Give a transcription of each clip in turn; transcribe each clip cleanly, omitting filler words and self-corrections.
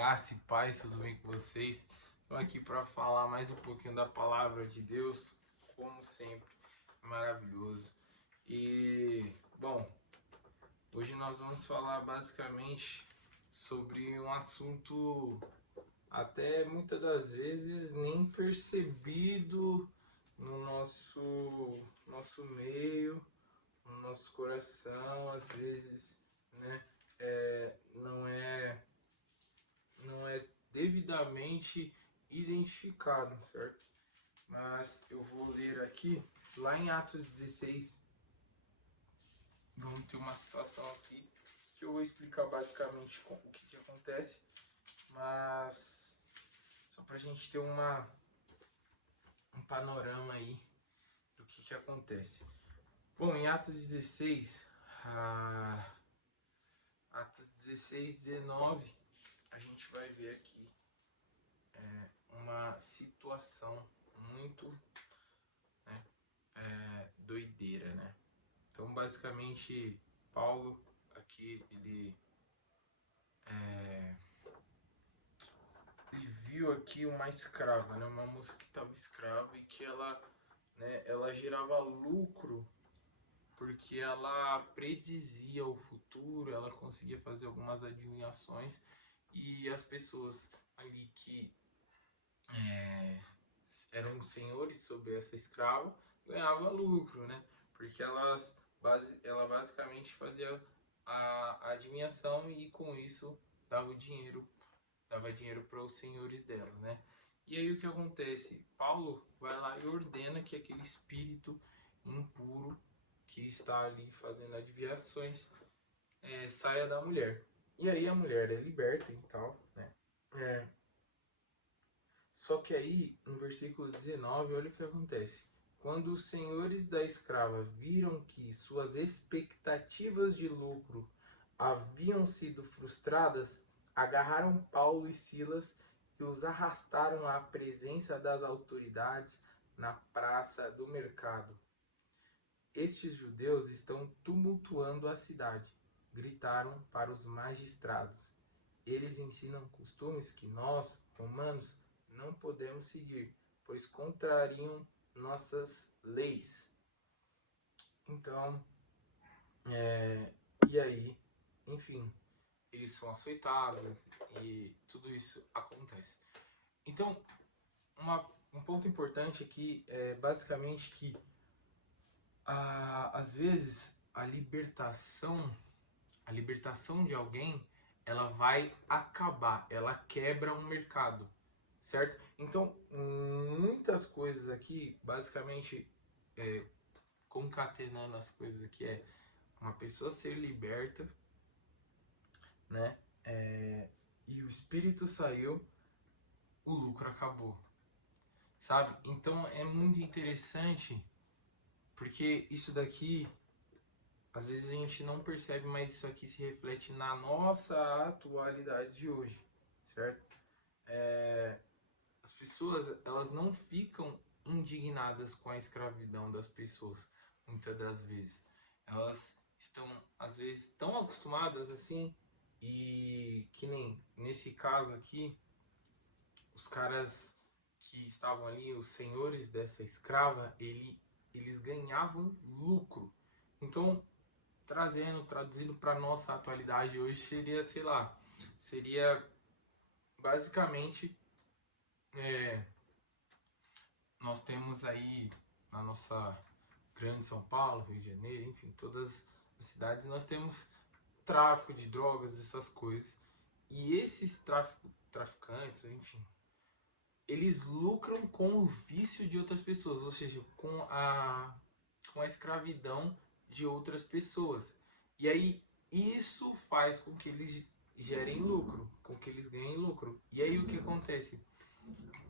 Graça e paz, tudo bem com vocês? Estou aqui para falar mais um pouquinho da palavra de Deus, como sempre, maravilhoso. E, bom, hoje nós vamos falar basicamente sobre um assunto até muitas das vezes nem percebido no nosso meio, no nosso coração, às vezes, né? Não é devidamente identificado, certo? Mas eu vou ler aqui, lá em Atos 16, vamos ter uma situação aqui que eu vou explicar basicamente o que acontece, mas só para a gente ter um panorama aí do que acontece. Bom, em Atos 16, Atos 16, 19, a gente vai ver aqui uma situação muito, né, doideira, né? Então, basicamente, Paulo aqui, ele viu aqui uma escrava, né? Uma moça que estava escrava e que ela gerava lucro porque ela predizia o futuro, ela conseguia fazer algumas adivinhações e as pessoas ali que eram senhores sobre essa escrava ganhavam lucro, né? Porque ela basicamente fazia a adivinhação e com isso dava dinheiro para os senhores dela, né? E aí o que acontece? Paulo vai lá e ordena que aquele espírito impuro que está ali fazendo adivinhações saia da mulher. E aí a mulher é liberta e tal, né? Só que aí, no versículo 19, olha o que acontece. Quando os senhores da escrava viram que suas expectativas de lucro haviam sido frustradas, agarraram Paulo e Silas e os arrastaram à presença das autoridades na praça do mercado. Estes judeus estão tumultuando a cidade, gritaram para os magistrados. Eles ensinam costumes que nós, romanos, não podemos seguir, pois contrariam nossas leis. Então, e aí, enfim, eles são açoitados e tudo isso acontece. Então, um ponto importante aqui é basicamente que às vezes a libertação de alguém, ela vai acabar, ela quebra um mercado, certo? Então, muitas coisas aqui, basicamente, concatenando as coisas aqui, uma pessoa ser liberta, né? E o espírito saiu, o lucro acabou, sabe? Então, é muito interessante, porque isso daqui, às vezes a gente não percebe, mas isso aqui se reflete na nossa atualidade de hoje, certo? As pessoas, elas não ficam indignadas com a escravidão das pessoas, muitas das vezes. Elas estão, às vezes, tão acostumadas assim, e que nem nesse caso aqui, os caras que estavam ali, os senhores dessa escrava, eles ganhavam lucro. Então, traduzindo para nossa atualidade hoje, seria, sei lá, seria basicamente nós temos aí na nossa grande São Paulo, Rio de Janeiro, enfim, todas as cidades, nós temos tráfico de drogas, essas coisas. E esses traficantes, enfim, eles lucram com o vício de outras pessoas, ou seja, com a escravidão de outras pessoas. E aí isso faz com que eles gerem lucro, com que eles ganhem lucro. E aí o que acontece?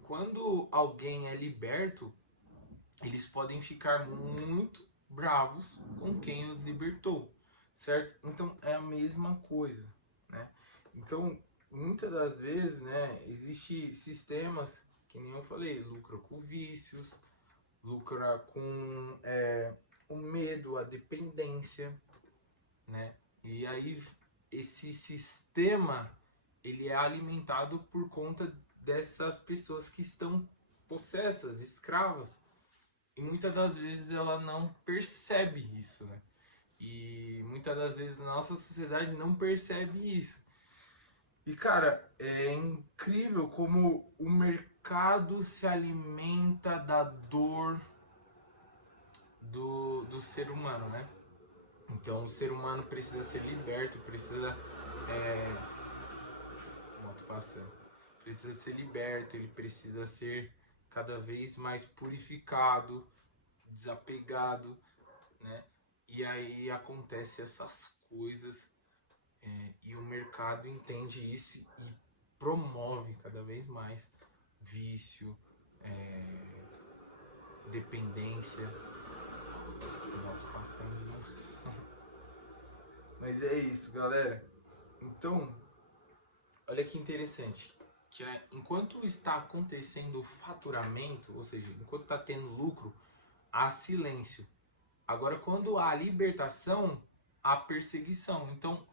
Quando alguém é liberto, eles podem ficar muito bravos com quem os libertou, certo? Então é a mesma coisa, né? Então, muitas das vezes, né, existe sistemas que nem eu falei, lucra com vícios, lucra com o medo, a dependência, né? E aí esse sistema ele é alimentado por conta dessas pessoas que estão possessas, escravas. E muitas das vezes ela não percebe isso, né? E muitas das vezes a nossa sociedade não percebe isso. E cara, é incrível como o mercado se alimenta da dor do ser humano, né? Então o ser humano precisa ser liberto, precisa. Moto passando. Precisa ser liberto, ele precisa ser cada vez mais purificado, desapegado, né? E aí acontece essas coisas e o mercado entende isso e promove cada vez mais vício, dependência. Moto passando, né? Mas é isso, galera. Então, olha que interessante, que enquanto está acontecendo o faturamento, ou seja, enquanto está tendo lucro, há silêncio. Agora, quando há libertação, há perseguição. Então,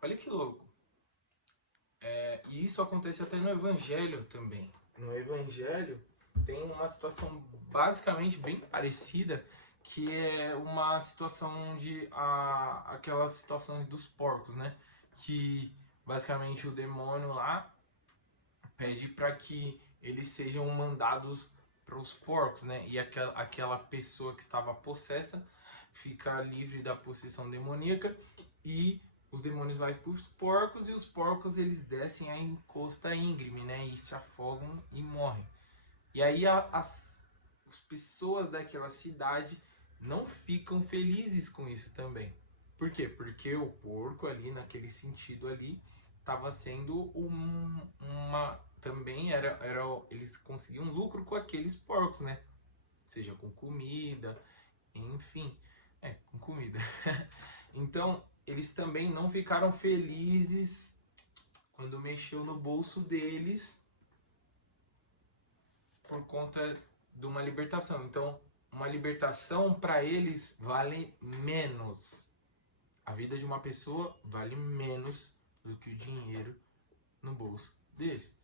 olha que louco. E isso acontece até no Evangelho também. No Evangelho tem uma situação basicamente bem parecida, que é uma situação de aquelas situações dos porcos, né? Que basicamente o demônio lá pede para que eles sejam mandados para os porcos, né? E aquela pessoa que estava possessa fica livre da possessão demoníaca e os demônios vão para os porcos e os porcos eles descem a encosta íngreme, né? E se afogam e morrem. E aí as pessoas daquela cidade não ficam felizes com isso também. Por quê? Porque o porco ali, naquele sentido ali, estava sendo uma... Também eles conseguiam lucro com aqueles porcos, né? Seja com comida, enfim. Com comida. Então, eles também não ficaram felizes quando mexeu no bolso deles por conta de uma libertação. Então, uma libertação para eles vale menos. A vida de uma pessoa vale menos do que o dinheiro no bolso deles.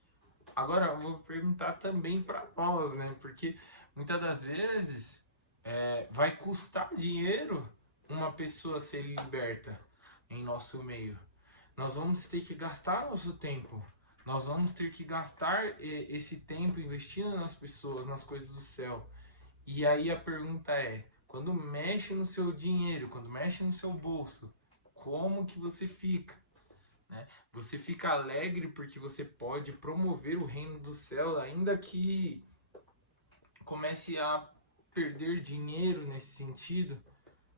Agora, eu vou perguntar também para nós, né? Porque muitas das vezes vai custar dinheiro uma pessoa ser liberta em nosso meio. Nós vamos ter que gastar nosso tempo. Nós vamos ter que gastar esse tempo investindo nas pessoas, nas coisas do céu. E aí a pergunta é, quando mexe no seu dinheiro, quando mexe no seu bolso, como que você fica? Né? Você fica alegre porque você pode promover o reino do céu, ainda que comece a perder dinheiro nesse sentido,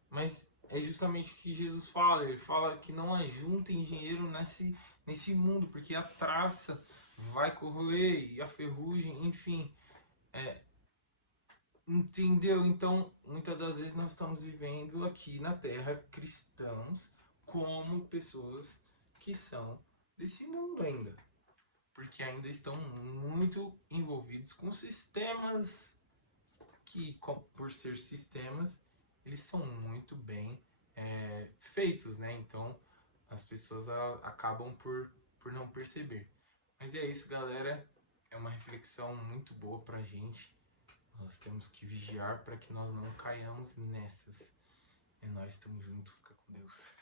mas é justamente o que Jesus fala. Ele fala que não ajuntem dinheiro nesse mundo, porque a traça vai corroer e a ferrugem, enfim. Entendeu? Então, muitas das vezes nós estamos vivendo aqui na Terra cristãos como pessoas que são desse mundo ainda. Porque ainda estão muito envolvidos com sistemas que, por ser sistemas, eles são muito bem feitos, né? Então, as pessoas acabam por não perceber. Mas é isso, galera. É uma reflexão muito boa pra gente. Nós temos que vigiar para que nós não caiamos nessas. É nós, estamos juntos, fica com Deus.